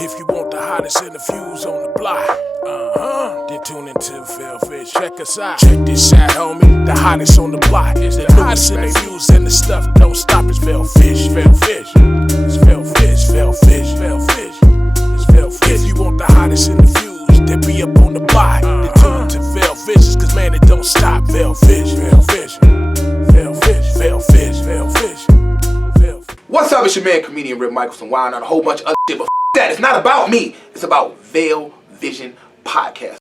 If you want the hottest interviews on the block, then tune into Vellhudson. Check us out. Check this out, homie. The hottest on the block. It's the hottest interviews and the stuff don't stop. It's Vellhudson. Vellhudson. It's Vellhudson. Vellhudson. Vellhudson. It's Vellhudson. If you want the hottest interviews, then be up on the block. Then tune into Vellhudson, cause man, it don't stop. Vellhudson. Vellhudson. Vellhudson. Vellhudson. Vellhudson. What's up? It's your man, comedian Micheals, and wilding on a whole bunch of other shit, but that. It's not about me. It's about Vellhudson Podcast.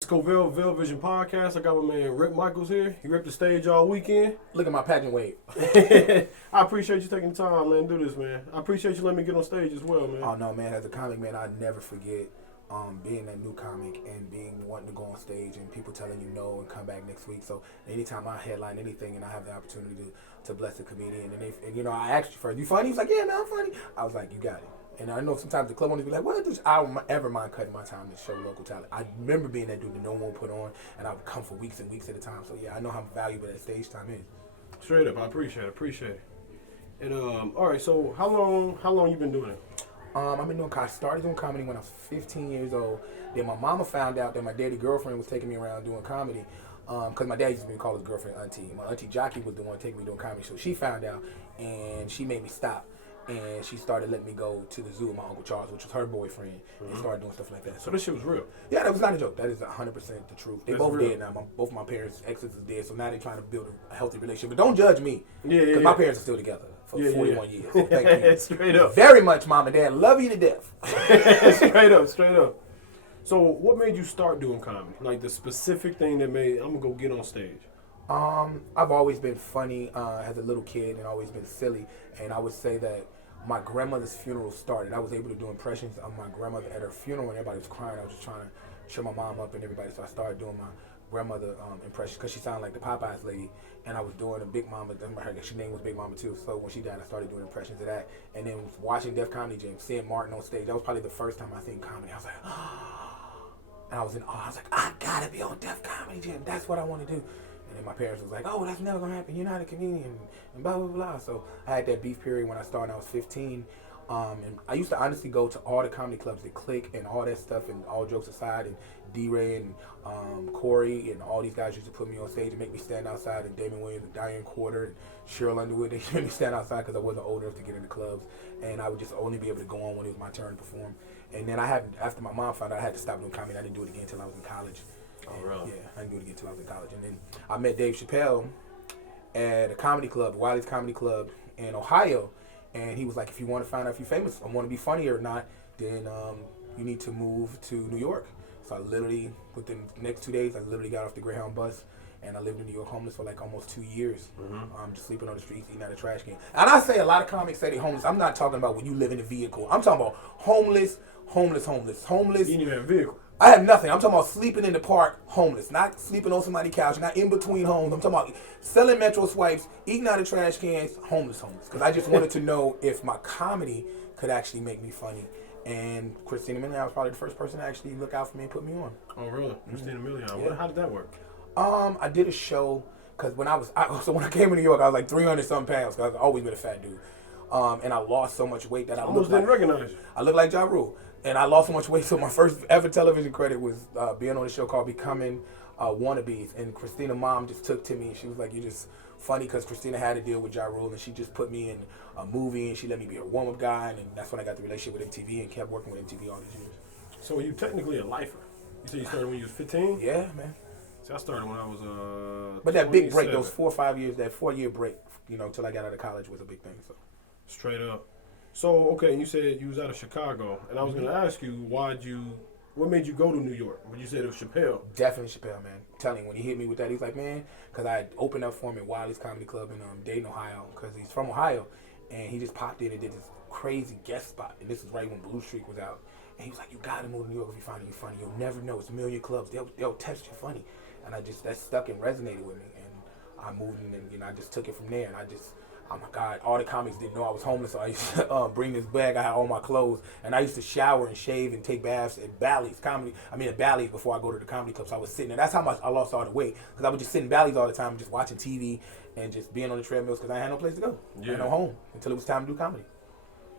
It's Vellhudson Podcast. I got my man Micheals here. He ripped the stage all weekend. Look at my pageant wave. I appreciate you taking the time, man, to do this, man. I appreciate you letting me get on stage as well, man. Oh, no, man. As a comic, man, I never forget being that new comic and wanting to go on stage and people telling you no and come back next week. So anytime I headline anything and I have the opportunity to bless a comedian and you know, I asked you first, you funny? He was like, yeah, man, I'm funny. I was like, you got it. And I know sometimes the club owners be like, well, I don't ever mind cutting my time to show local talent. I remember being that dude that no one would put on, and I would come for weeks and weeks at a time. So yeah, I know how valuable that stage time is. Straight up, I appreciate it. And all right, so how long you been doing it? I've been I started doing comedy when I was 15 years old. Then my mama found out that my daddy girlfriend was taking me around doing comedy. Because my dad used to be called his girlfriend auntie. My auntie Jockey was the one taking me doing comedy. So she found out, and she made me stop. And she started letting me go to the zoo with my Uncle Charles, which was her boyfriend, and started doing stuff like that. So this shit was real? Yeah, that was not a joke. That is 100% the truth. They both real. dead now. Both my parents' exes is dead, so now they're trying to build a healthy relationship. But don't judge me, because my parents are still together for 41 years. So thank you. Straight up. Very much, Mom and Dad. Love you to death. Straight up. So what made you start doing comedy? Like the specific thing that made, I'm going to go get on stage. I've always been funny as a little kid and always been silly. And I would say that my grandmother's funeral started. I was able to do impressions of my grandmother at her funeral, and everybody was crying. I was just trying to cheer my mom up and everybody. So I started doing my grandmother impressions because she sounded like the Popeyes lady. And I was doing a Big Mama. Her name was Big Mama too. So when she died, I started doing impressions of that. And then watching Def Comedy Jam, seeing Martin on stage. That was probably the first time I seen comedy. I was like, oh. And I was in awe. I was like, I gotta be on Def Comedy Jam. That's what I want to do. And then my parents was like, oh, that's never going to happen. You're not a comedian, and blah, blah, blah. So I had that beef period when I started. I was 15. And I used to honestly go to all the comedy clubs, the Click and all that stuff, and all jokes aside, and D-Ray and Corey and all these guys used to put me on stage and make me stand outside, and Damon Williams and Diane Quarter and Cheryl Underwood, they made me stand outside because I wasn't old enough to get into clubs. And I would just only be able to go on when it was my turn to perform. And then after my mom found out, I had to stop doing comedy. I didn't do it again until I was in college. Oh, really? Yeah, I didn't do it again until I was in college. And then I met Dave Chappelle at a comedy club, Wiley's Comedy Club in Ohio. And he was like, if you want to find out if you're famous or want to be funny or not, then you need to move to New York. So I literally, within the next 2 days, I literally got off the Greyhound bus. And I lived in New York homeless for like almost 2 years. Just sleeping on the streets, eating out of trash can. And I say a lot of comics say they're homeless. I'm not talking about when you live in a vehicle. I'm talking about homeless. You didn't even have a vehicle. I have nothing. I'm talking about sleeping in the park, homeless. Not sleeping on somebody's couch, not in between homes. I'm talking about selling Metro swipes, eating out of trash cans, homeless. Because I just wanted to know if my comedy could actually make me funny. And Christina Milian was probably the first person to actually look out for me and put me on. Oh, really? Christina Milian. Yeah. How did that work? I did a show, because when I came to New York, I was like 300-something pounds, because I've always been a fat dude. And I lost so much weight that I almost didn't recognize you. I look like Ja Rule. And I lost so much weight, so my first ever television credit was being on a show called Becoming Wannabes. And Christina's mom just took to me, and she was like, you're just funny, because Christina had to deal with Ja Rule, and she just put me in a movie, and she let me be a warm-up guy, and that's when I got the relationship with MTV and kept working with MTV all these years. So you technically a lifer. You said you started when you was 15? Yeah, man. See, I started when I was But that big break, those 4 or 5 years, that 4-year break, you know, till I got out of college was a big thing. So straight up. So, okay, you said you was out of Chicago, and I was going to ask you, what made you go to New York? But you said it was Chappelle. Definitely Chappelle, man. I'm telling you, when he hit me with that, he's like, man, because I had opened up for him at Wiley's Comedy Club in Dayton, Ohio, because he's from Ohio, and he just popped in and did this crazy guest spot, and this is right when Blue Streak was out, and he was like, you got to move to New York if you find you funny. You'll never know. It's a million clubs. They'll test you funny. And that stuck and resonated with me, and I moved in, and I just took it from there, and oh my God, all the comics didn't know I was homeless, so I used to bring this bag. I had all my clothes, and I used to shower and shave and take baths at Bally's before I go to the comedy club. So I was sitting there. That's how much I lost all the weight, because I would just sit in Bally's all the time, just watching TV and just being on the treadmills, because I had no place to go. I had no home until it was time to do comedy.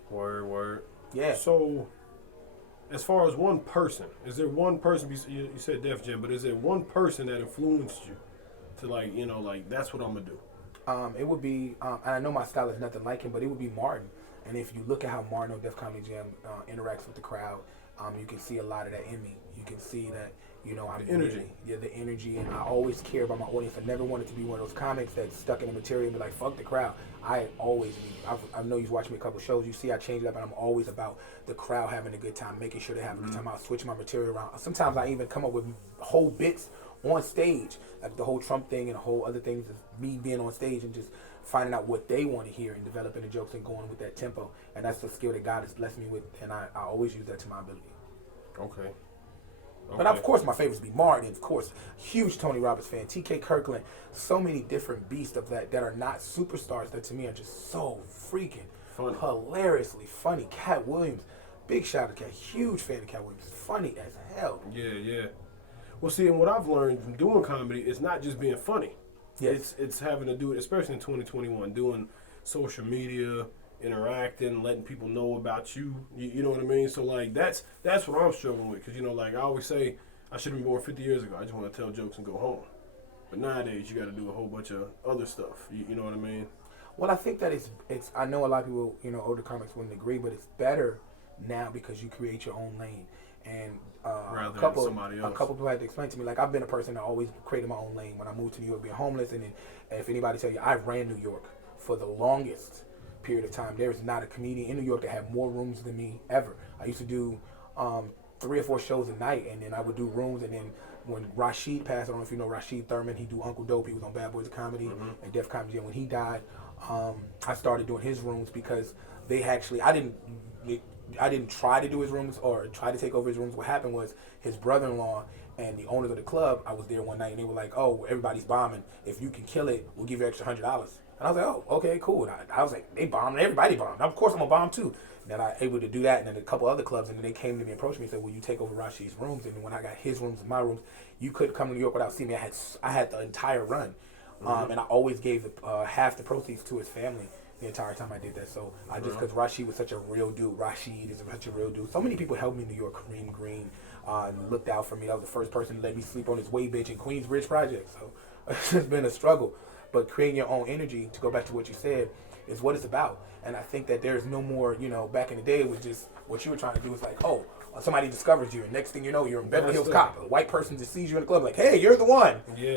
Word. Yeah. So, as far as one person, is there one person, you said Def Jam, but is there one person that influenced you to like, that's what I'm going to do? It would be, and I know my style is nothing like him, but it would be Martin. And if you look at how Martin on Def Comedy Jam interacts with the crowd, you can see a lot of that in me. You can see that, I'm the energy. The energy, and I always care about my audience. I never wanted to be one of those comics that's stuck in the material and be like, fuck the crowd. I know you've watched me a couple shows. You see I change it up, and I'm always about the crowd having a good time, making sure they have a good time. I'll switch my material around. Sometimes I even come up with whole bits on stage, like the whole Trump thing and the whole other things is me being on stage and just finding out what they want to hear and developing the jokes and going with that tempo. And that's the skill that God has blessed me with, and I always use that to my ability. Okay. But of course, my favorites be Martin, of course, huge Tony Robbins fan, T.K. Kirkland, so many different beasts of that are not superstars that to me are just so freaking funny. Hilariously funny. Cat Williams, big shout out to Cat, huge fan of Cat Williams, funny as hell. Yeah. Well, see, and what I've learned from doing comedy is not just being funny. Yes. It's having to do it, especially in 2021, doing social media, interacting, letting people know about you. You know what I mean? So like that's what I'm struggling with, because like I always say, I should have been born 50 years ago. I just want to tell jokes and go home. But nowadays you got to do a whole bunch of other stuff. You know what I mean? Well, I think that it's. I know a lot of people, older comics wouldn't agree, but it's better now because you create your own lane. And a couple people had to explain to me, like, I've been a person that always created my own lane. When I moved to New York being homeless, and then if anybody tell you, I ran New York for the longest period of time. There is not a comedian in New York that had more rooms than me ever. I used to do 3 or 4 shows a night, and then I would do rooms, and then when Rashid passed, I don't know if you know Rashid Thurman, he do Uncle Dope, he was on Bad Boys of Comedy and Def Comedy. And when he died, I started doing his rooms because they actually, I didn't try to do his rooms or try to take over his rooms. What happened was his brother-in-law and the owners of the club, I was there one night and they were like, oh, everybody's bombing. If you can kill it, we'll give you extra $100. And I was like, oh, okay, cool. And I was like, they bombed, everybody bombed. Of course I'm gonna bomb too. And then I was able to do that, and then a couple other clubs, and then they came to me and approached me and said, will you take over Rashid's rooms? And when I got his rooms and my rooms, you couldn't come to New York without seeing me. I had the entire run. And I always gave half the proceeds to his family the entire time I did that. So I just, because Rashid was such a real dude. Rashid is such a real dude. So many people helped me in New York. Kareem Green looked out for me. That was the first person to let me sleep on his way bitch in Queensbridge project. So it's just been a struggle. But creating your own energy, to go back to what you said, is what it's about. And I think that there's no more, back in the day it was just, what you were trying to do is like, oh, somebody discovers you, and next thing you know, you're in Beverly Hills Cop. A white person just sees you in the club like, hey, you're the one.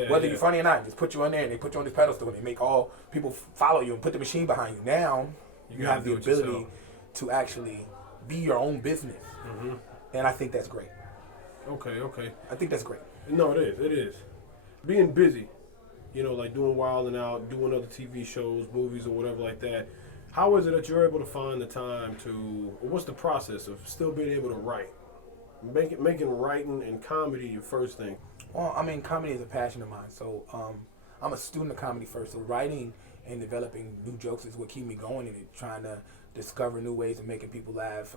Whether you're funny or not, just put you on there, and they put you on this pedestal, and they make all people follow you and put the machine behind you. Now, you have the ability to actually be your own business. And I think that's great. Okay. I think that's great. No, it is. Being busy, like doing Wild and Out, doing other TV shows, movies, or whatever like that. How is it that you're able to find the time to, or what's the process of still being able to write? Making writing and comedy your first thing. Well, I mean, comedy is a passion of mine. So I'm a student of comedy first. So writing and developing new jokes is what keep me going in it, trying to discover new ways of making people laugh.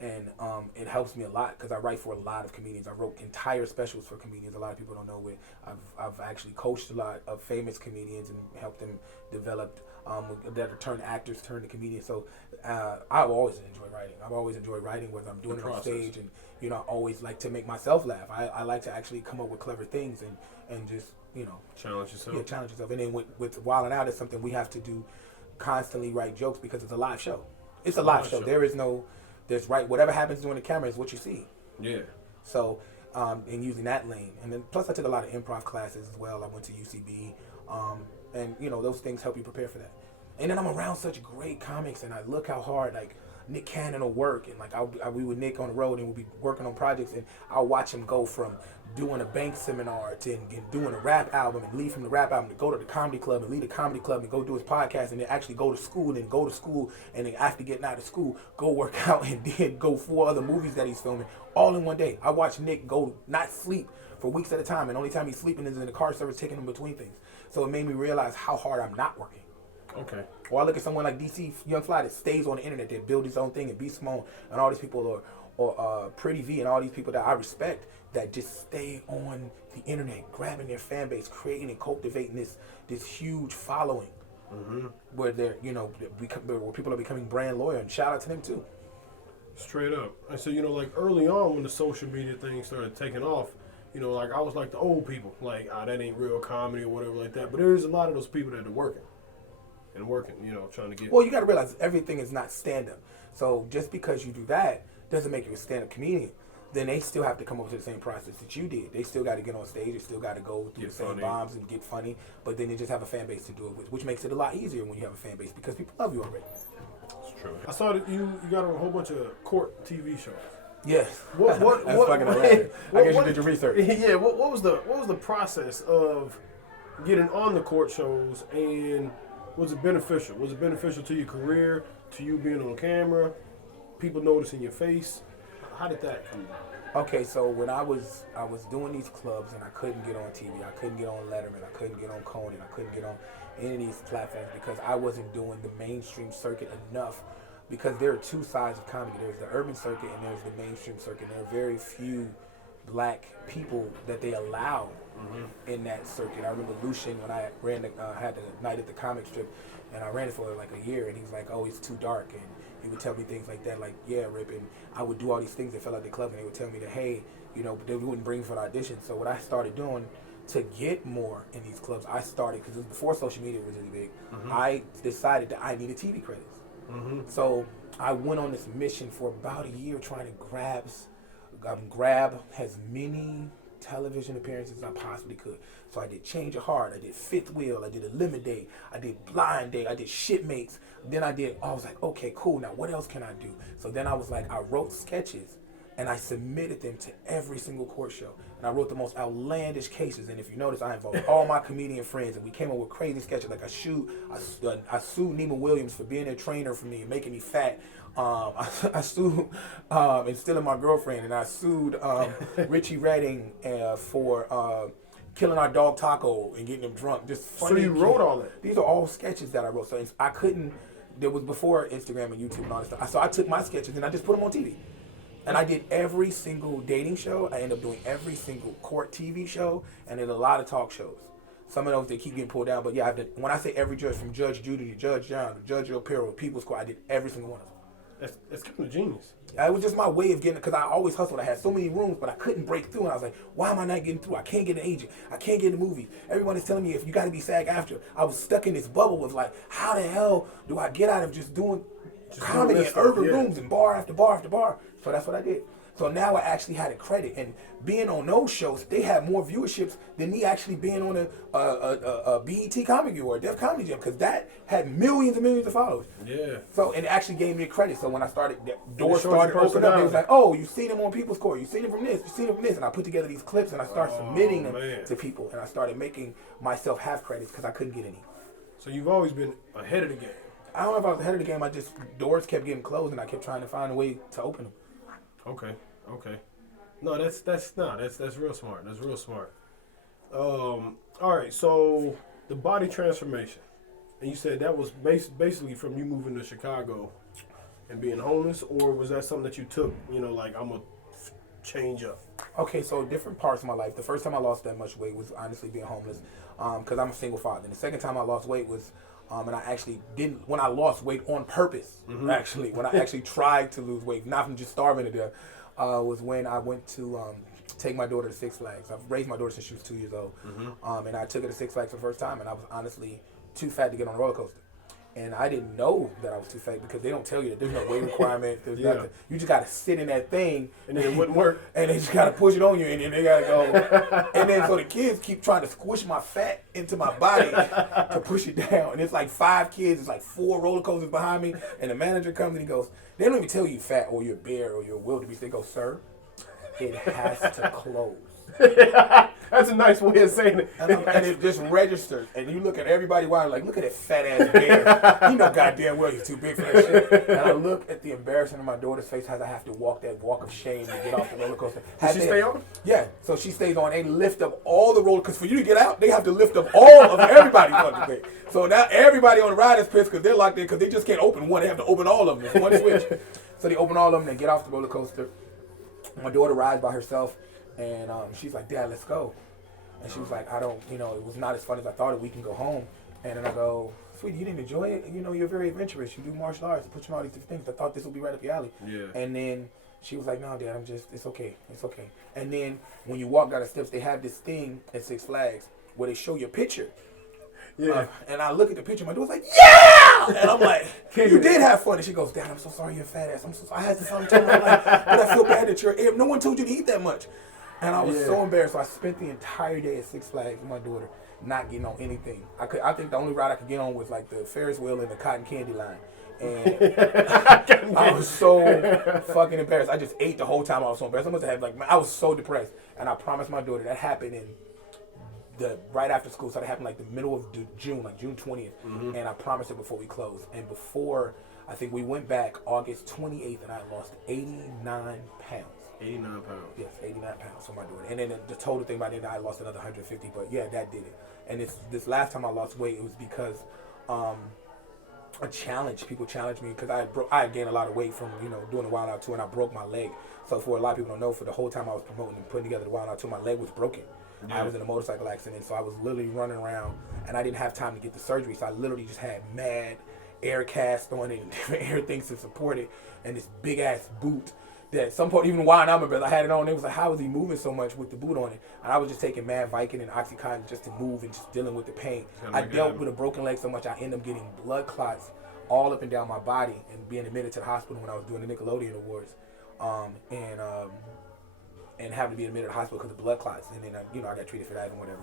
And it helps me a lot because I write for a lot of comedians. I wrote entire specials for comedians. A lot of people don't know it. I've actually coached a lot of famous comedians and helped them develop that turn actors, turn to comedians. So I've always enjoyed writing. I've always enjoyed writing, whether I'm doing it on stage, and I always like to make myself laugh. I like to actually come up with clever things and just challenge yourself. Yeah, challenge yourself. And then with Wild and Out, it's something we have to do, constantly write jokes because it's a live show. It's a live show. There's whatever happens during the camera is what you see. Yeah. So, and using that lane. And then plus I took a lot of improv classes as well. I went to UCB. And those things help you prepare for that. And then I'm around such great comics, and I look how hard, like, Nick Cannon will work, and like we would Nick on the road and we'll be working on projects, and I'll watch him go from doing a bank seminar to and doing a rap album, and leave from the rap album to go to the comedy club and leave the comedy club and go do his podcast, and then actually go to school, and then after getting out of school go work out, and then go 4 other movies that he's filming all in one day. I watch Nick go not sleep for weeks at a time, and the only time he's sleeping is in the car service, taking him between things. So it made me realize how hard I'm not working. Okay. Or I look at someone like DC Young Fly that stays on the internet, that build his own thing, and B Simone and all these people, or Pretty V and all these people that I respect, that just stay on the internet, grabbing their fan base, creating and cultivating this huge following. where they're, you know, where people are becoming brand loyal, and shout out to them too. Straight up. And so, you know, like early on when the social media thing started taking off, you know, like I was like the old people, like, that ain't real comedy or whatever like that. But there's a lot of those people that are working, you know, trying to get. Well, you got to realize everything is not stand-up. So just because you do that doesn't make you a stand-up comedian. Then they still have to come up to the same process that you did. They still got to get on stage. They still got to go through the same bombs and get funny. But then they just have a fan base to do it with, which makes it a lot easier when you have a fan base because people love you already. That's true. I saw that you got on a whole bunch of court TV shows. Yes. What That's fucking hilarious. I guess you did your research. Yeah. What was the process of getting on the court shows, and was it beneficial? Was it beneficial to your career, to you being on camera, people noticing your face? How did that come about? Okay, so when I was doing these clubs and I couldn't get on TV, I couldn't get on Letterman, I couldn't get on Conan, I couldn't get on any of these platforms because I wasn't doing the mainstream circuit enough. Because there are two sides of comedy. There's the urban circuit and there's the mainstream circuit. There are very few black people that they allow in that circuit. I remember Lucien when I ran had the night at the comic strip, and I ran it for like a year, and he was like, "Oh, it's too dark," and he would tell me things like that, like, "Yeah, Rip," and I would do all these things that felt like the club, and they would tell me that, "Hey, you know," they wouldn't bring me for an audition. So what I started doing to get more in these clubs, I started, because it was before social media was really big, I decided that I needed TV credits. So I went on this mission for about a year trying to grab as many television appearances as I possibly could. So I did Change of Heart, I did Fifth Wheel, I did Eliminate, I did Blind Date, I did Shipmates. Then I was like, okay, cool, now what else can I do? So then I was like, I wrote sketches and I submitted them to every single court show. And I wrote the most outlandish cases. And if you notice, I involved all my comedian friends, and we came up with crazy sketches. Like I sued Neiman Williams for being a trainer for me and making me fat. I sued and stealing my girlfriend, and I sued Richie Redding for killing our dog Taco and getting him drunk. Just funny. So you wrote all that? These are all sketches that I wrote. So I couldn't. There was before Instagram and YouTube and all that stuff. So I took my sketches and I just put them on TV. And I did every single dating show. I ended up doing every single court TV show, and did a lot of talk shows. Some of those, they keep getting pulled down, but yeah, when I say every judge, from Judge Judy to Judge John to Judge O'Pero, People's Court, I did every single one of them. That's kind of genius. It was just my way of getting, because I always hustled. I had so many rooms, but I couldn't break through, and I was like, why am I not getting through? I can't get an agent. I can't get in the movies. Everyone is telling me if you got to be SAG-AFTRA. I was stuck in this bubble of like, how the hell do I get out of just doing comedy in urban rooms and bar after bar after bar? So that's what I did. So now I actually had a credit, and being on those shows, they had more viewerships than me actually being on a BET Comedy or a Def Comedy Jam, because that had millions and millions of followers. Yeah. So it actually gave me a credit. So when I started, doors started opening up. It was like, oh, you've seen him on People's Court, you've seen him from this, you've seen him from this, and I put together these clips and I started submitting them to people, and I started making myself have credits because I couldn't get any. So you've always been ahead of the game. I don't know if I was ahead of the game. I just doors kept getting closed, and I kept trying to find a way to open them. Okay. No, that's real smart. That's real smart. All right, so the body transformation, and you said that was basically from you moving to Chicago and being homeless, or was that something that you took? You know, like I'm gonna change up. Okay, so different parts of my life. The first time I lost that much weight was honestly being homeless, because I'm a single father. And the second time I lost weight was, and I actually didn't, when I lost weight on purpose, actually, when I actually tried to lose weight, not from just starving to death, was when I went to take my daughter to Six Flags. I've raised my daughter since she was 2 years old. And I took her to Six Flags for the first time, and I was honestly too fat to get on a roller coaster. And I didn't know that I was too fat, because they don't tell you that there's no weight requirement. There's nothing. You just got to sit in that thing. And then it wouldn't work. And they just got to push it on you, and then they got to go. And then so the kids keep trying to squish my fat into my body to push it down. And it's like 5 kids. It's like 4 roller coasters behind me. And the manager comes and he goes, they don't even tell you fat or you're a bear or you're a wildebeest. They go, sir, it has to close. That's a nice way of saying it. And it just registers. And you look at everybody wild, like, look at that fat ass bear. You know goddamn well he's too big for that shit. And I look at the embarrassment on my daughter's face as I have to walk that walk of shame to get off the roller coaster. Does she stay on? Yeah. So she stays on. They lift up all the roller, because for you to get out, they have to lift up all of everybody's fucking thing. So now everybody on the ride is pissed because they're locked in, because they just can't open one. They have to open all of them. It's one switch. So they open all of them and get off the roller coaster. My daughter rides by herself. And she's like, Dad, let's go. And she was like, it was not as fun as I thought it. We can go home. And then I go, sweetie, you didn't enjoy it? You know, you're very adventurous. You do martial arts. Put you on all these different things. I thought this would be right up your alley. Yeah. And then she was like, no, Dad, it's okay. It's okay. And then when you walk down the steps, they have this thing at Six Flags where they show your picture. Yeah. And I look at the picture, my daughter's like, yeah! And I'm like, you did have fun. And she goes, Dad, I'm so sorry you're a fat ass. I'm so sorry. I had to tell my life, but I feel bad that you're, no one told you to eat that much. And I was so embarrassed. So I spent the entire day at Six Flags with my daughter, not getting on anything. I think the only ride I could get on was like the Ferris wheel and the cotton candy line. And I was so fucking embarrassed. I just ate the whole time. I was so embarrassed. I must have I was so depressed. And I promised my daughter that happened in right after school. So that happened like the middle of June, like June 20th. Mm-hmm. And I promised her before we closed. And before, I think we went back August 28th, and I lost 89 pounds. 89 pounds. Yes, 89 pounds for my daughter. And then the total thing by then, I lost another 150. But yeah, that did it. And this last time I lost weight, it was because a challenge. People challenged me because I gained a lot of weight from doing the Wild Out Tour, and I broke my leg. So for a lot of people don't know, for the whole time I was promoting and putting together the Wild Out Tour, my leg was broken. Yeah. I was in a motorcycle accident, so I was literally running around, and I didn't have time to get the surgery. So I literally just had mad air cast on it and different air things to support it, and this big ass boot. That some point, even while I'm a brother, I had it on. It was like, how was he moving so much with the boot on it? And I was just taking Mad Viking and Oxycontin just to move and just dealing with the pain. I dealt with a broken leg so much, I ended up getting blood clots all up and down my body and being admitted to the hospital when I was doing the Nickelodeon Awards, and having to be admitted to the hospital because of blood clots. And then I got treated for that and whatever.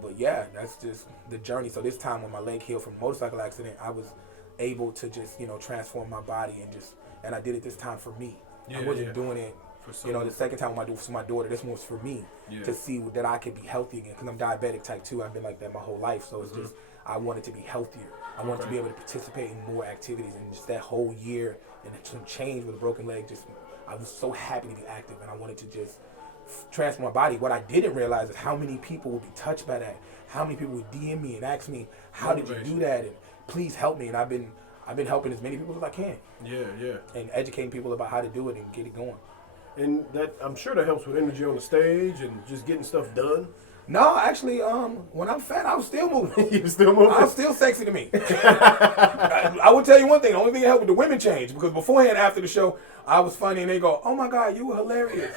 But yeah, that's just the journey. So this time when my leg healed from a motorcycle accident, I was able to just transform my body and I did it this time for me. I wasn't doing it, the second time I do it for my daughter. This one was for me to see that I could be healthy again. Because I'm diabetic type 2. I've been like that my whole life. So it's just, I wanted to be healthier. I wanted to be able to participate in more activities. And just that whole year and some change with a broken leg, I was so happy to be active. And I wanted to just transform my body. What I didn't realize is how many people would be touched by that. How many people would DM me and ask me, how did you do that? And please help me. And I've been helping as many people as I can. Yeah. And educating people about how to do it and get it going. And that, I'm sure that helps with energy on the stage and just getting stuff done. No, actually, when I'm fat, I was still moving. You still moving? I was still sexy to me. I will tell you one thing. The only thing that helped with the women change, because beforehand, after the show, I was funny and they go, oh my God, you were hilarious.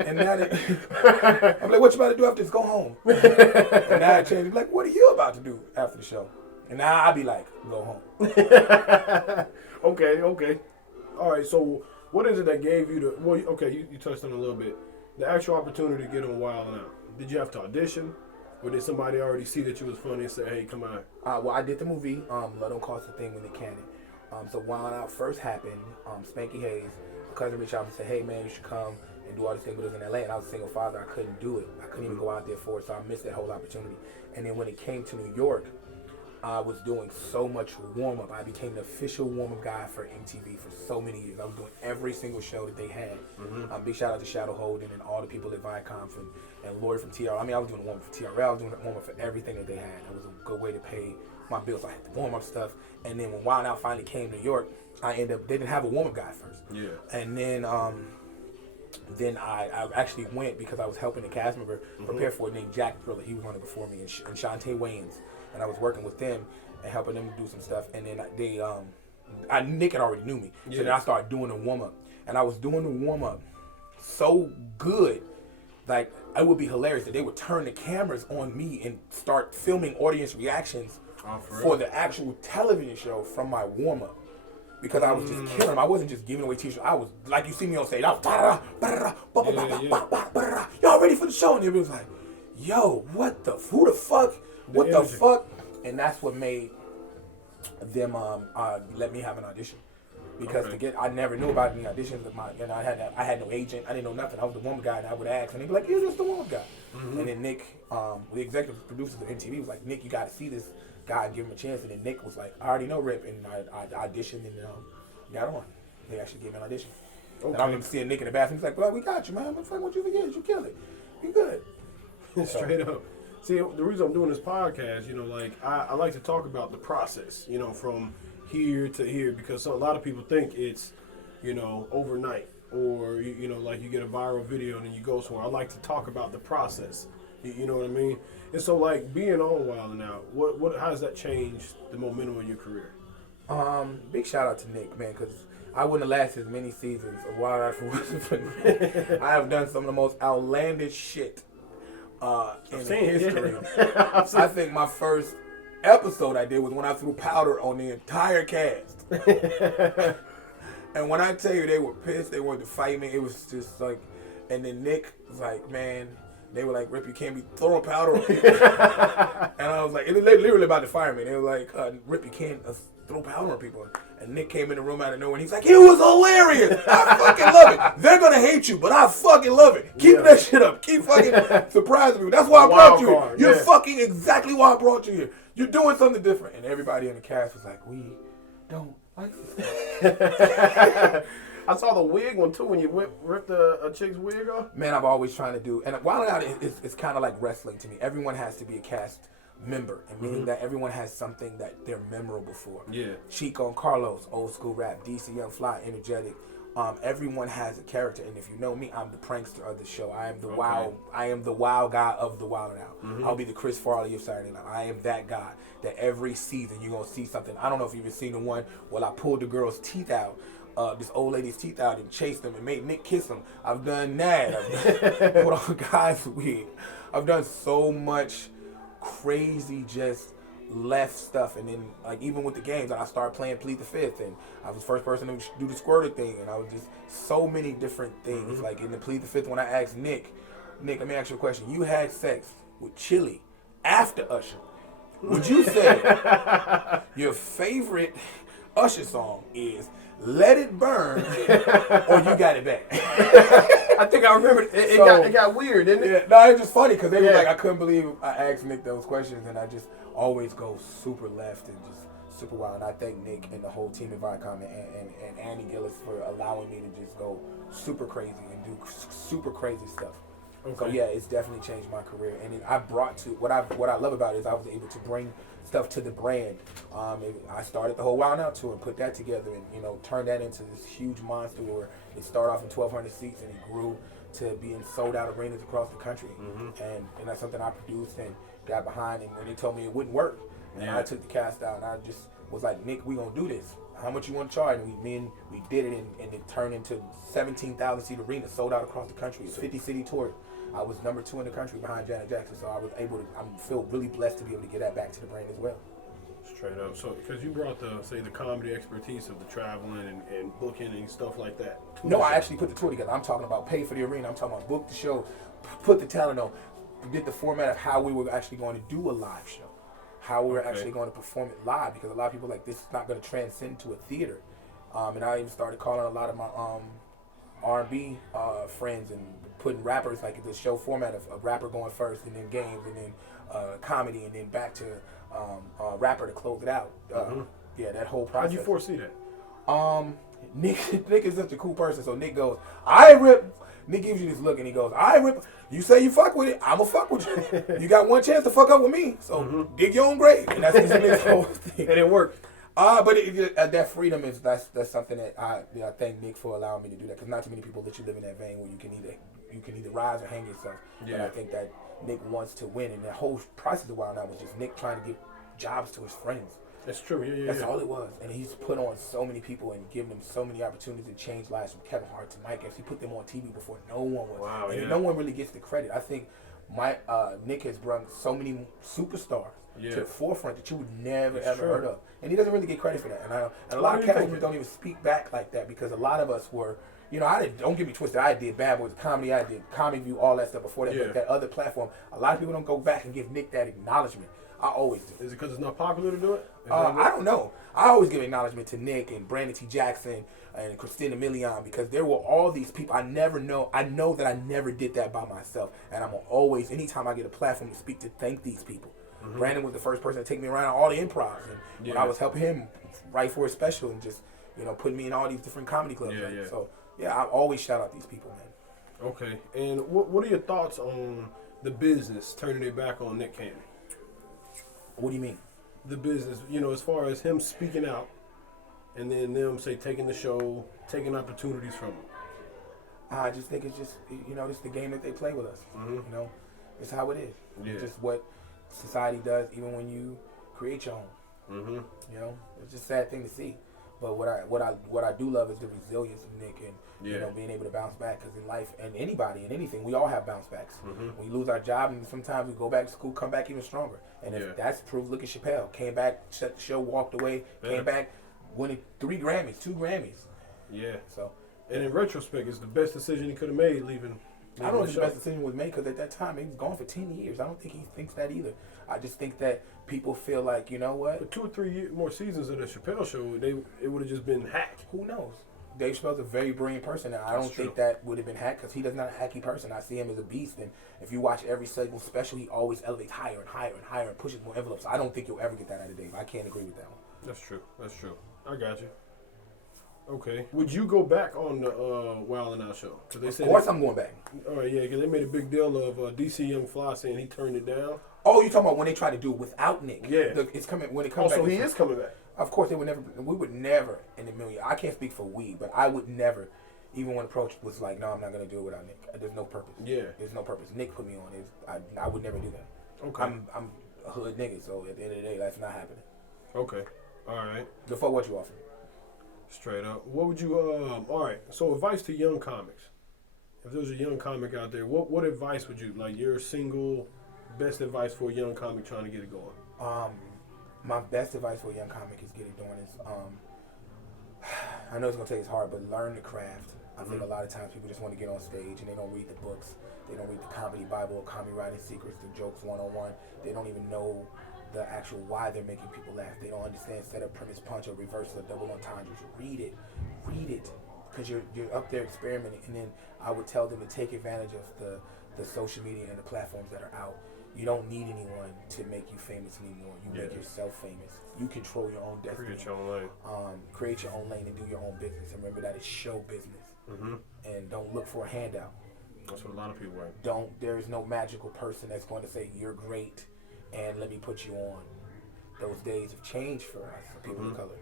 And now I'm like, what you about to do after this? Go home. And now it changed. Like, what are you about to do after the show? And now I'll be like, go home. Okay. All right, so what is it that gave you you touched on it a little bit. The actual opportunity to get on Wild 'N Out. Did you have to audition? Or did somebody already see that you was funny and say, hey, come on? Well, I did the movie, Love Don't Cost a Thing when they can. So Wild 'N Out first happened, Spanky Hayes, my cousin reached out and said, hey man, you should come and do all these things with us in LA. And I was a single father, I couldn't do it. I couldn't even go out there for it, so I missed that whole opportunity. And then when it came to New York, I was doing so much warm-up. I became the official warm-up guy for MTV for so many years. I was doing every single show that they had. Big shout out to Shadow Holden and all the people at Viacom and Lori from TRL. I mean, I was doing warm-up for TRL. I was doing warm-up for everything that they had. It was a good way to pay my bills. I had the warm-up stuff. And then when Wild 'N Out finally came to New York, they didn't have a warm-up guy first. Yeah. And then I actually went because I was helping the cast member prepare for it named Jack Thriller. He was on it before me, and Shantae Wayans. And I was working with them and helping them do some stuff. And then Nick had already knew me. So then I started doing the warm-up. And I was doing the warm-up so good, like, it would be hilarious that they would turn the cameras on me and start filming audience reactions for the actual television show from my warm-up. Because I was just killing them. I wasn't just giving away t-shirts. I was, like you see me on stage, I was, y'all ready for the show? And it was like, yo, who the fuck? What the fuck? And that's what made them let me have an audition. Because I never knew about any auditions. I had no agent. I didn't know nothing. I was the woman guy, and I would ask, and they'd be like, "You're just the woman guy." And then Nick, the executive producer of MTV, was like, "Nick, you got to see this guy and give him a chance." And then Nick was like, "I already know Rip," and I auditioned and got on. They actually gave me an audition. And I remember seeing Nick in the bathroom. He's like, "Well, we got you, man. What you forget? You killed it. You good." Straight up. See, the reason I'm doing this podcast, I like to talk about the process, from here to here, because a lot of people think it's, overnight, or, like you get a viral video and then you go somewhere. I like to talk about the process, You know what I mean? And so, like, being on Wild 'N Out, how does that change the momentum of your career? Big shout out to Nick, man, because I wouldn't have lasted as many seasons of Wild 'N Out if it wasn't for Nick. I have done some of the most outlandish shit in history. Yeah. I think my first episode I did was when I threw powder on the entire cast. And when I tell you they were pissed, they wanted to fight me, it was just like, and then Nick was like, man, they were like, Rip, you can't be throwing powder on people. And I was like, they literally about to fire me. They were like, Rip, you can't throw powder on people. And Nick came in the room out of nowhere and he's like, it was hilarious. I fucking love it. They're going to hate you, but I fucking love it. Keep that shit up. Keep fucking surprising people. That's why I brought you here. You're fucking exactly why I brought you here. You're doing something different. And everybody in the cast was like, we don't like this. I saw the wig one too when you ripped a chick's wig off. Man, I've always trying to do, and Wild 'N Out is kind of like wrestling to me. Everyone has to be a cast member, and meaning that everyone has something that they're memorable for. Yeah. Chico and Carlos, old school rap. DC Young Fly, energetic. Everyone has a character, and if you know me, I'm the prankster of the show. I am the wild guy of the Wild 'N Out. I'll be the Chris Farley of Saturday Night. I am that guy that every season you're gonna see something. I don't know if you've ever seen the one where I pulled the girl's teeth out. This old lady's teeth out and chased them and made Nick kiss them. I've done that. I've put on guys' wig. I've done so much crazy just left stuff, and then like even with the games, I started playing Plead the Fifth, and I was the first person to do the squirter thing, and I was just so many different things. Like in the Plead the Fifth, when I asked Nick, let me ask you a question. You had sex with Chili after Usher. Would you say your favorite Usher song is Let It Burn or You Got It Back? I think I remember it got weird, didn't it? Yeah, no, it's just funny because they were like, I couldn't believe I asked Nick those questions, and I just always go super left and just super wild. And I thank Nick and the whole team at Viacom and Andy Gillis for allowing me to just go super crazy and do super crazy stuff. Okay. So yeah, it's definitely changed my career, and I brought to what I love about it is I was able to bring stuff to the brand. I started the whole Wild 'N Out tour and put that together, and turned that into this huge monster where it started off in 1,200 seats and it grew to being sold out arenas across the country. And that's something I produced and got behind. And when they told me it wouldn't work, and I took the cast out, and I just was like, Nick, we gonna do this. How much you want to charge? And we did it, and it turned into 17,000 seat arena, sold out across the country. A 50 city tour. I was number 2 in the country behind Janet Jackson, so I was able to. I feel really blessed to be able to get that back to the brand as well. Straight up. So, because you brought the comedy expertise of the traveling and booking and stuff like that. No, I actually put the tour together. I'm talking about pay for the arena. I'm talking about book the show, put the talent on, did the format of how we were actually going to do a live show, how we were actually going to perform it live, because a lot of people are like, this is not going to transcend to a theater. And I even started calling a lot of my R&B friends and putting rappers, like the show format of a rapper going first, and then games, and then comedy, and then back to rapper to close it out. Yeah, that whole process. How'd you foresee that? Nick is such a cool person, so Nick goes, I Rip. Nick gives you this look and he goes, I Rip. You say you fuck with it, I'ma fuck with you. You got one chance to fuck up with me, so dig your own grave. And that's Nick's whole thing. And it worked. But that freedom is that's something that I thank Nick for allowing me to do that, because not too many people let you live in that vein where you can either rise or hang yourself. Yeah. And I think that Nick wants to win, and that whole process of Wild 'N Out was just Nick trying to give jobs to his friends. That's true. Yeah. That's all it was, and he's put on so many people and given them so many opportunities to change lives, from Kevin Hart to Mike Epps. He put them on TV before no one was. Wow, and no one really gets the credit. I think Nick has brought so many superstars to the forefront that you would never ever heard of, and he doesn't really get credit for that. And a lot of cast members don't even speak back like that, because a lot of us were, don't get me twisted, I did Bad Boys Comedy, I did Comedy View, all that stuff before that, but that other platform, a lot of people don't go back and give Nick that acknowledgement. I always do. Is it because it's not popular to do it? I don't know. I always give acknowledgement to Nick and Brandon T. Jackson and Christina Milian, because there were all these people I know that I never did that by myself, and I'm always, anytime I get a platform to speak, to thank these people. Brandon was the first person to take me around all the improvs, and when I was helping him write for a special and just putting me in all these different comedy clubs. So I always shout out these people, man. Okay, and what are your thoughts on the business turning their back on Nick Cannon? What do you mean? The business, as far as him speaking out, and then them taking the show, taking opportunities from him. I just think it's just it's the game that they play with us. It's how it is. Yeah. It's just what society does, even when you create your own. Mm-hmm. You know, it's just a sad thing to see. But what I do love is the resilience of Nick and you know, being able to bounce back. Because in life and anybody and anything, we all have bounce backs. Mm-hmm. We lose our job, and sometimes we go back to school, come back even stronger. And if that's proof, look at Chappelle. Came back, shut the show, walked away, came back, winning 2 Grammys. Yeah. So, and in retrospect, it's the best decision he could have made leaving. I don't know if the best decision was made because at that time he was gone for 10 years. I don't think he thinks that either. I just think that people feel like, you know what? For 2 or 3 more seasons of the Chappelle show, it would have just been hacked. Who knows? Dave Chappelle's a very brilliant person, and I don't think that would have been hacked because he does not a hacky person. I see him as a beast, and if you watch every single special, he always elevates higher and higher and higher and pushes more envelopes. I don't think you'll ever get that out of Dave. I can't agree with that one. That's true. That's true. I got you. Okay. Would you go back on the Wild 'N Out show? Of course I'm going back. All right, yeah, because they made a big deal of DC Young Fly saying he turned it down. Oh, you talking about when they try to do it without Nick? Yeah. It's coming when it comes back. So he is coming back. Of course, we would never in a million. I can't speak for we, but I would never, even when approached, was like, no, I'm not gonna do it without Nick. There's no purpose. Yeah. There's no purpose. Nick put me on. I would never do that. Okay. I'm a hood nigga, so at the end of the day, that's not happening. Okay. All right. Before what you offer. Straight up. What would you all right, so advice to young comics. If there's a young comic out there, what advice would you like your single best advice for a young comic trying to get it going? My best advice for a young comic is get it doing is I know it's gonna take us hard, but learn the craft. I think a lot of times people just want to get on stage and they don't read the books. They don't read the comedy Bible, comedy writing secrets, the jokes 101. They don't even know the actual why they're making people laugh. They don't understand setup, premise, punch, or reverse, or double entendres. Read it, because you're up there experimenting. And then I would tell them to take advantage of the social media and the platforms that are out. You don't need anyone to make you famous anymore. You make yourself famous. You control your own destiny. Create your own lane. Create your own lane and do your own business. And remember that it's show business. Mm-hmm. And don't look for a handout. That's what a lot of people are. There is no magical person that's going to say you're great and let me put you on. Those days have changed for us, people of color.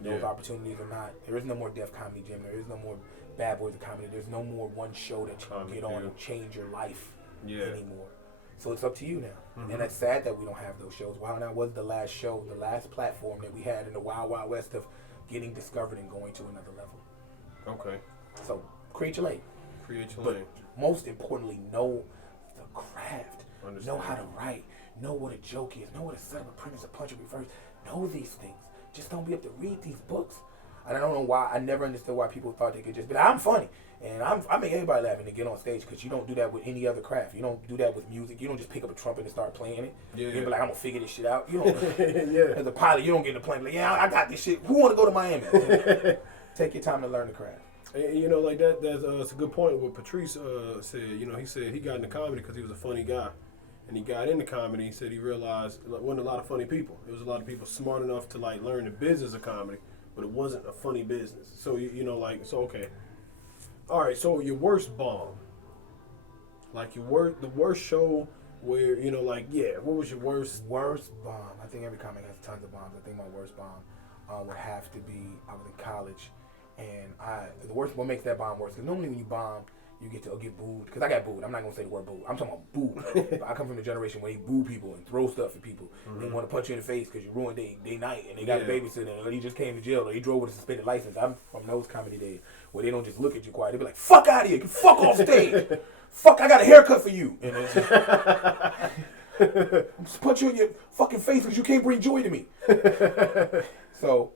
Those opportunities are not. There is no more Def Comedy Gym. There is no more Bad Boys of Comedy. There's no more one show that you can get on and change your life anymore. So it's up to you now. And that's sad that we don't have those shows. Wild 'N Out was the last show, the last platform that we had in the Wild Wild West of getting discovered and going to another level. Okay. So create your lane. Create your but lane. Most importantly, know the craft. Understand. Know how to write. Know what a joke is. Know what a setup, a premise, a punch, a reverse. Know these things. Just don't be able to read these books. And I don't know why. I never understood why people thought they could just be like, I'm funny. And I make everybody laugh and they get on stage because you don't do that with any other craft. You don't do that with music. You don't just pick up a trumpet and start playing it. Yeah. You be like, I'm going to figure this shit out. You don't. Yeah. As a pilot, you don't get in the plane like, yeah, I got this shit. Who want to go to Miami? Take your time to learn the craft. And, you know, like that's a good point. What Patrice said. You know, he said he got into comedy because he was a funny guy. And he got into comedy. He said he realized there wasn't a lot of funny people. There was a lot of people smart enough to like learn the business of comedy, but it wasn't a funny business. So you know, like, so okay, all right. So your worst bomb, like the worst show where you know, like, yeah, what was your worst bomb? I think every comic has tons of bombs. I think my worst bomb would have to be I was in college, and what makes that bomb worse? Because normally when you bomb, you get booed. Because I got booed. I'm not going to say the word booed. I'm talking about booed. I come from the generation where they boo people and throw stuff at people. They want to punch you in the face because you ruined their night and they got a babysitter or he just came to jail or he drove with a suspended license. I'm from those comedy days where they don't just look at you quiet. They be like, fuck out of here. Fuck off stage. Fuck, I got a haircut for you. And it's just punch you in your fucking face because you can't bring joy to me. So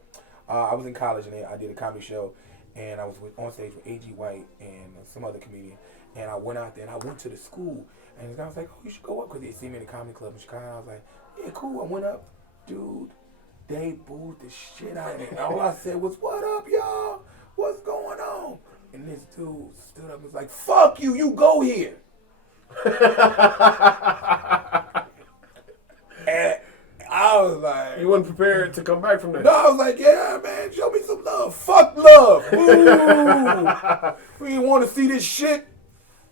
I was in college and I did a comedy show. And I was on stage with A.G. White and some other comedian. And I went out there and I went to the school. And the guy was like, oh, you should go up because they see me in the comedy club in Chicago. I was like, yeah, cool. I went up. Dude, they booed the shit out of me. And all I said was, what up, y'all? What's going on? And this dude stood up and was like, fuck you, you go here. And I was like... You wasn't prepared to come back from that? No, I was like, yeah, man, show me some love. Fuck love. Boo. We didn't want to see this shit.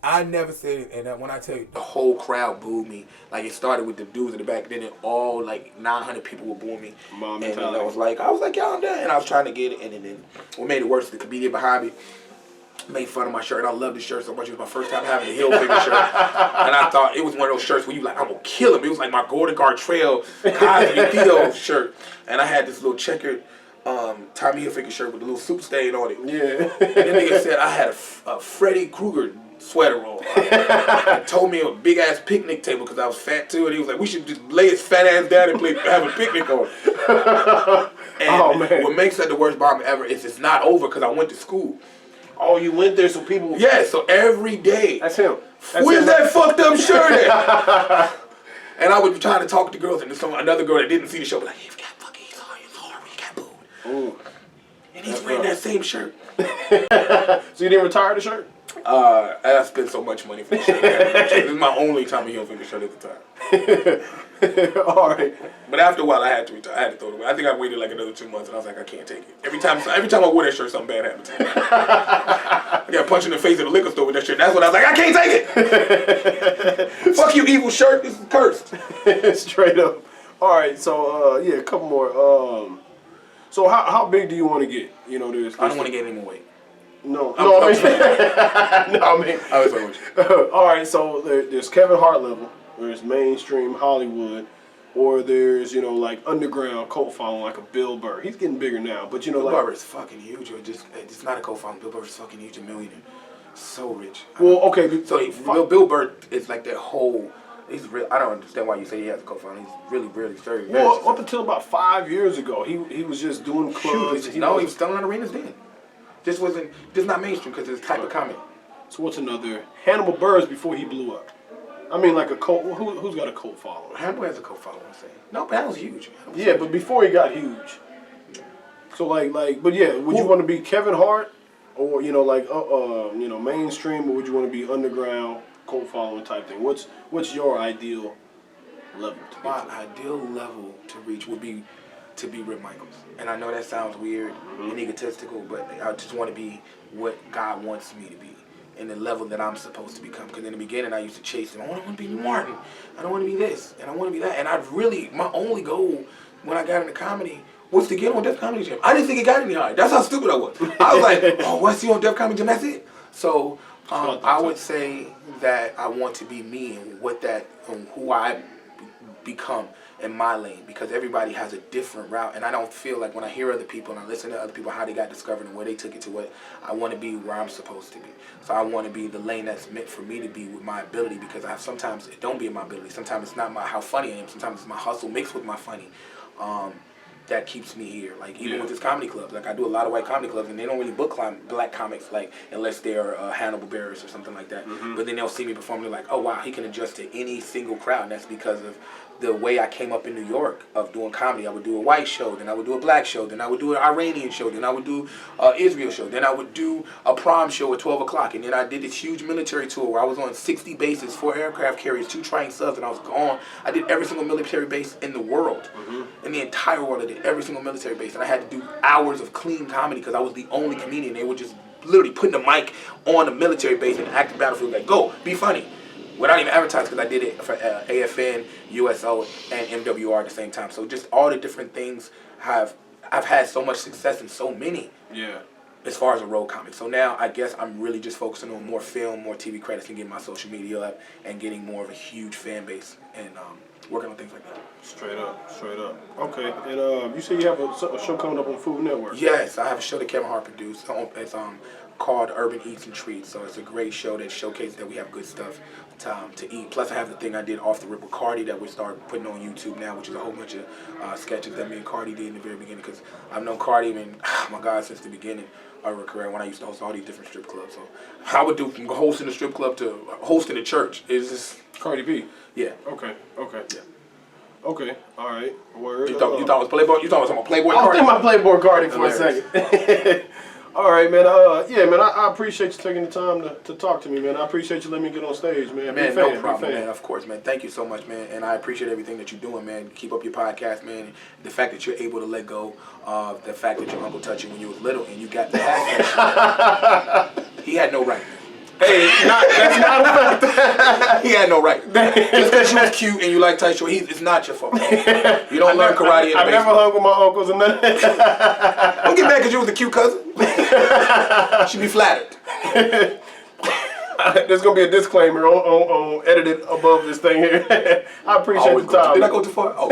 I never said it. And when I tell you, the whole crowd booed me. Like, it started with the dudes in the back. Then all, like, 900 people were booing me. And I was like, y'all, I'm done. And I was trying to get it. And then what made it worse, the comedian behind me, made fun of my shirt. And I loved the shirt so much. It was my first time having a heel figure shirt. And I thought it was one of those shirts where you like, I'm going to kill him. It was like my Golden Gartrell Cosby Theo shirt. And I had this little checkered Tommy Hilfiger shirt with a little soup stain on it. Yeah. And then nigga said I had a Freddy Krueger sweater on. And told me a big ass picnic table because I was fat too. And he was like, we should just lay his fat ass down and have a picnic on. And what makes that the worst bomb ever is it's not over because I went to school. Oh, you went there so people... Yeah, so every day. That's him. Where's that fucked up shirt at? And I would be trying to talk to girls, and another girl that didn't see the show was like, he's hard, he got booed. Ooh. And he's wearing that same shirt. So you didn't retire the shirt? I spent so much money for the shirt. This is my only Tommy Hilfiger shirt at the time. All right. But after a while, I had to retire. I had to throw it away. I think I waited like another 2 months, and I was like, I can't take it. Every time I wore that shirt, something bad happened to me. I got punched in the face at the liquor store with that shirt. That's when I was like, I can't take it. Fuck you, evil shirt. This is cursed. Straight up. All right. So a couple more. So how big do you want to get? You know, there's. I don't want to get any more weight. No, I was fucking with you. All right, so there's Kevin Hart level, there's mainstream Hollywood, or there's like underground cult following like a Bill Burr. He's getting bigger now, but Bill Burr is fucking huge. It's not a cult following. Bill Burr is fucking huge, a millionaire, so rich. Well, okay, so Bill Burr is like that whole. He's real. I don't understand why you say he has a cult following. He's really, really very. Well, up until about 5 years ago, he was just doing clubs. He was selling out arenas then. This not mainstream because it's type of comedy. So what's another? Hannibal Buress before he blew up. I mean, like a cult. Who's got a cult following? Hannibal has a cult following. I'm saying. No, but that was huge. Yeah, but before he got huge. So but yeah, would you want to be Kevin Hart, or mainstream, or would you want to be underground cult following type thing? What's your ideal level? My ideal level to reach would be to be Rick Micheals. And I know that sounds weird and egotistical, but I just want to be what God wants me to be in the level that I'm supposed to become. Because in the beginning, I used to chase him. I want to be Martin. I don't want to be this. And I want to be that. And my only goal when I got into comedy was to get on Def Comedy Jam. I didn't think it got any higher. That's how stupid I was. I was like, once you on Def Comedy Jam, that's it. So I would say that I want to be me and who I become in my lane, because everybody has a different route, and I don't feel like when I hear other people and I listen to other people how they got discovered and where they took it to what I want to be where I'm supposed to be. So I want to be the lane that's meant for me to be with my ability, because sometimes it don't be in my ability. Sometimes it's not how funny I am. Sometimes it's my hustle mixed with my funny. That keeps me here. Like even with this comedy club, like I do a lot of white comedy clubs, and they don't really book black comics unless they're Hannibal Buress or something like that. But then they'll see me perform, they're like, oh wow, he can adjust to any single crowd, and that's because of the way I came up in New York of doing comedy. I would do a white show, then I would do a black show, then I would do an Iranian show, then I would do an Israel show, then I would do a prom show at 12 o'clock, and then I did this huge military tour where I was on 60 bases, 4 aircraft carriers, 2 trained subs, and I was gone. I did every single military base in the world. In the entire world, I did every single military base, and I had to do hours of clean comedy because I was the only comedian. They were just literally putting the mic on the military base and acting battlefield like, go, be funny. Without even advertising, because I did it for AFN, USO, and MWR at the same time. So just all the different things I've had so much success in so many. Yeah. As far as a road comic. So now I guess I'm really just focusing on more film, more TV credits, and getting my social media up and getting more of a huge fan base and working on things like that. Straight up. Okay, and you say you have a show coming up on Food Network. Yes, I have a show that Kevin Hart produced. It's called Urban Eats and Treats. So it's a great show that showcases that we have good stuff to eat. Plus I have the thing I did off the rip with Cardi that we started putting on YouTube now, which is a whole bunch of sketches that me and Cardi did in the very beginning, because I've known Cardi, since the beginning of her career when I used to host all these different strip clubs. So I would do from hosting a strip club to hosting a church. Is just Cardi B. Yeah. Okay. Yeah. Okay. All right. Word. You thought it was Playboy? You thought it was about Playboy Cardi? I was thinking about Playboy Cardi for a second. All right, man. I appreciate you taking the time to talk to me, man. I appreciate you letting me get on stage, man. Man, no problem, man. Of course, man. Thank you so much, man. And I appreciate everything that you're doing, man. Keep up your podcast, man. The fact that you're able to let go of the fact that your uncle touched you when you was little and you got the hat. He had no right, man. Hey, that's not a fact. He had no right. Just because you was cute and you like tight shorts, it's not your fault. You don't learn karate in the basement. I never hung with my uncles and nothing. Don't get mad because you was a cute cousin. Should be flattered. There's gonna be a disclaimer on edited above this thing here. I appreciate the time. Did I go too far? Oh.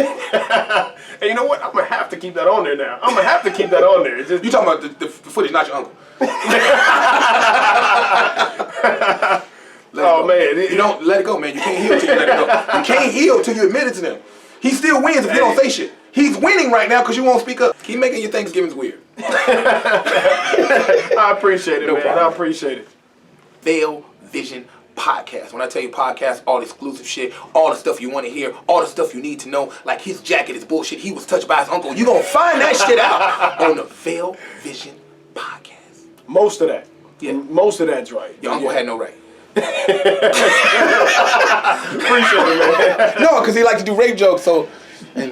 And you know what? I'm gonna have to keep that on there now. I'm gonna have to keep that on there. You talking about the footage, not your uncle. Man, you don't let it go, man. You can't heal till you let it go. You can't heal till you admit it to them. He still wins if you don't say shit. He's winning right now because you won't speak up. Keep making your Thanksgivings weird. I appreciate it, man. Problem. I appreciate it. Vellhudson podcast. When I tell you podcast, all the exclusive shit, all the stuff you want to hear, all the stuff you need to know, like his jacket is bullshit, he was touched by his uncle. You gonna find that shit out on the Vellhudson podcast. Most of that. Yeah. Most of that's right. Your uncle had no right. Appreciate it, man. No, because he liked to do rape jokes, so... And